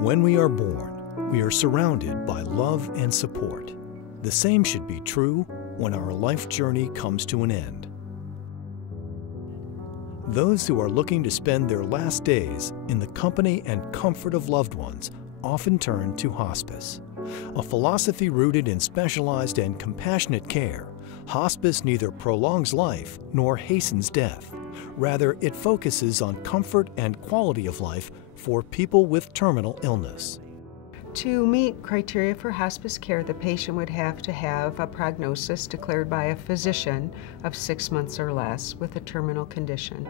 When we are born, we are surrounded by love and support. The same should be true when our life journey comes to an end. Those who are looking to spend their last days in the company and comfort of loved ones often turn to hospice. A philosophy rooted in specialized and compassionate care, hospice neither prolongs life nor hastens death. Rather, it focuses on comfort and quality of life for people with terminal illness. To meet criteria for hospice care, the patient would have to have a prognosis declared by a physician of 6 months or less with a terminal condition.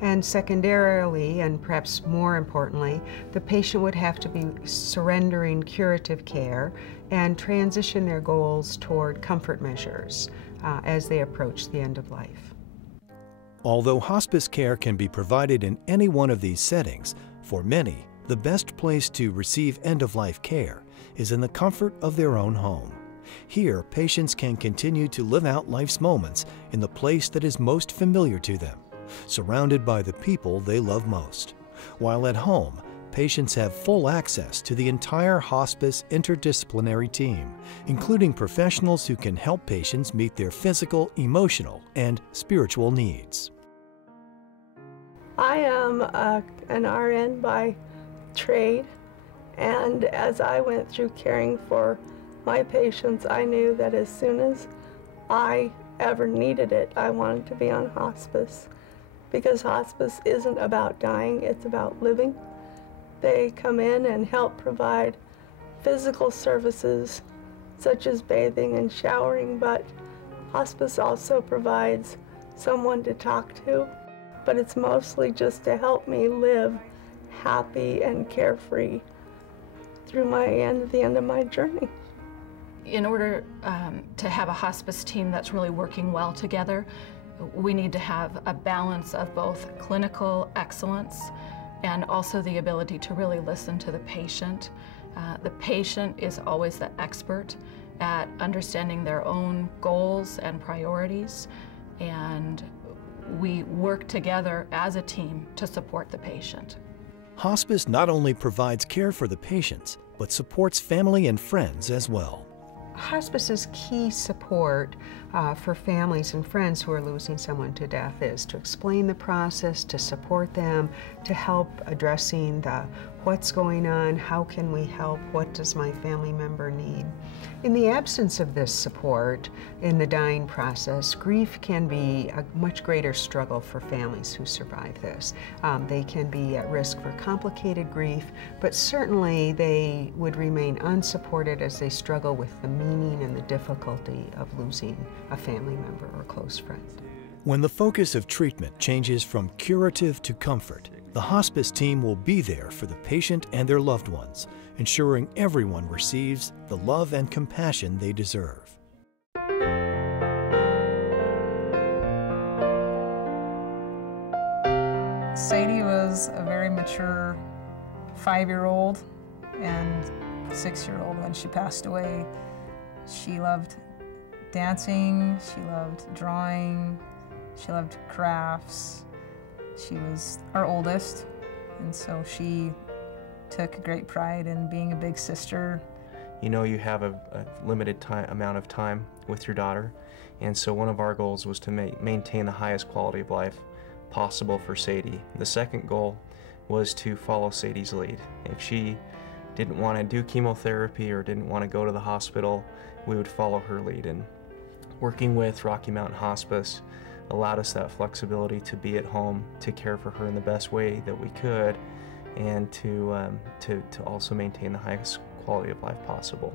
And secondarily, and perhaps more importantly, the patient would have to be surrendering curative care and transition their goals toward comfort measures as they approach the end of life. Although hospice care can be provided in any one of these settings, for many, the best place to receive end-of-life care is in the comfort of their own home. Here, patients can continue to live out life's moments in the place that is most familiar to them, surrounded by the people they love most. While at home, patients have full access to the entire hospice interdisciplinary team, including professionals who can help patients meet their physical, emotional, and spiritual needs. I am an RN by trade, and as I went through caring for my patients, I knew that as soon as I ever needed it, I wanted to be on hospice, because hospice isn't about dying, it's about living. They come in and help provide physical services such as bathing and showering, but hospice also provides someone to talk to, but it's mostly just to help me live happy and carefree through the end of my journey. In order to have a hospice team that's really working well together, we need to have a balance of both clinical excellence and also the ability to really listen to the patient. The patient is always the expert at understanding their own goals and priorities, and we work together as a team to support the patient. Hospice not only provides care for the patients, but supports family and friends as well. Hospice's key support for families and friends who are losing someone to death is to explain the process, to support them, to help addressing the what's going on, how can we help, what does my family member need. In the absence of this support in the dying process, grief can be a much greater struggle for families who survive this. They can be at risk for complicated grief, but certainly they would remain unsupported as they struggle with the meaning and the difficulty of losing a family member or close friend. When the focus of treatment changes from curative to comfort, the hospice team will be there for the patient and their loved ones, ensuring everyone receives the love and compassion they deserve. Sadie was a very mature 5-year-old and 6-year-old when she passed away. She loved dancing, she loved drawing, she loved crafts. She was our oldest, and so she took great pride in being a big sister. You know, you have a limited amount of time with your daughter, and so one of our goals was to maintain the highest quality of life possible for Sadie. The second goal was to follow Sadie's lead. If she didn't want to do chemotherapy or didn't want to go to the hospital, we would follow her lead. And working with Rocky Mountain Hospice allowed us that flexibility to be at home, to care for her in the best way that we could, and to also maintain the highest quality of life possible.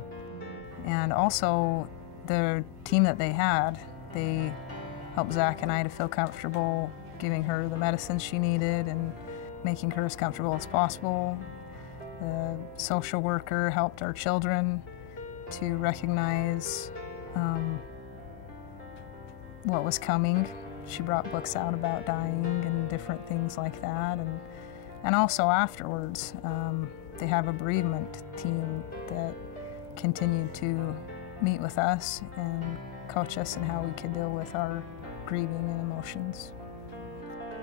And also, the team that they had, they helped Zach and I to feel comfortable giving her the medicine she needed and making her as comfortable as possible. The social worker helped our children to recognize what was coming. She brought books out about dying and different things like that. And also afterwards, they have a bereavement team that continued to meet with us and coach us in how we could deal with our grieving and emotions.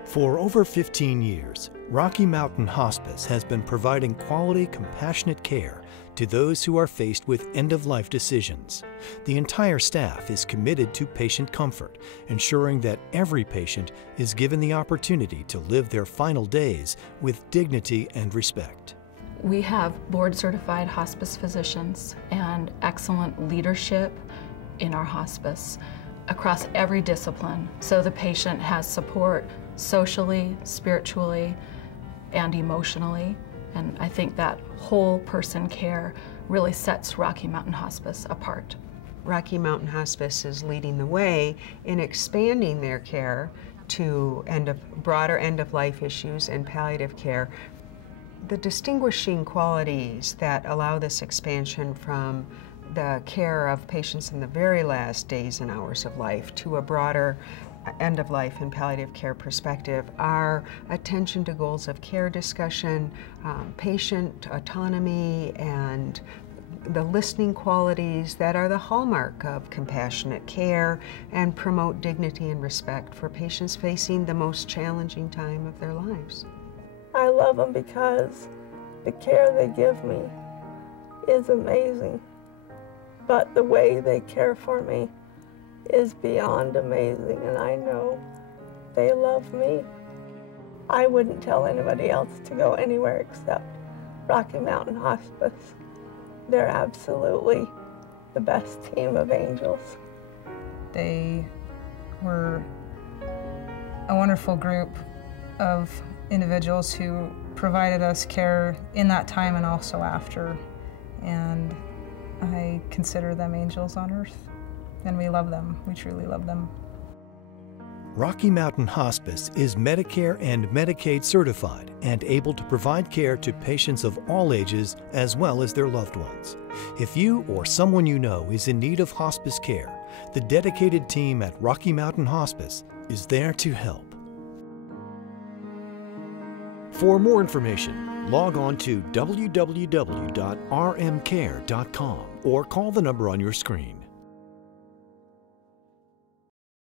For over 15 years, Rocky Mountain Hospice has been providing quality, compassionate care to those who are faced with end-of-life decisions. The entire staff is committed to patient comfort, ensuring that every patient is given the opportunity to live their final days with dignity and respect. We have board-certified hospice physicians and excellent leadership in our hospice across every discipline, so the patient has support socially, spiritually, and emotionally. And I think that whole person care really sets Rocky Mountain Hospice apart. Rocky Mountain Hospice is leading the way in expanding their care to broader end-of-life issues and palliative care. The distinguishing qualities that allow this expansion from the care of patients in the very last days and hours of life to a broader end-of-life and palliative care perspective are attention to goals of care discussion, patient autonomy, and the listening qualities that are the hallmark of compassionate care and promote dignity and respect for patients facing the most challenging time of their lives. I love them because the care they give me is amazing, but the way they care for me is beyond amazing, and I know they love me. I wouldn't tell anybody else to go anywhere except Rocky Mountain Hospice. They're absolutely the best team of angels. They were a wonderful group of individuals who provided us care in that time and also after, and I consider them angels on earth. And we love them. We truly love them. Rocky Mountain Hospice is Medicare and Medicaid certified and able to provide care to patients of all ages as well as their loved ones. If you or someone you know is in need of hospice care, the dedicated team at Rocky Mountain Hospice is there to help. For more information, log on to www.rmcare.com or call the number on your screen.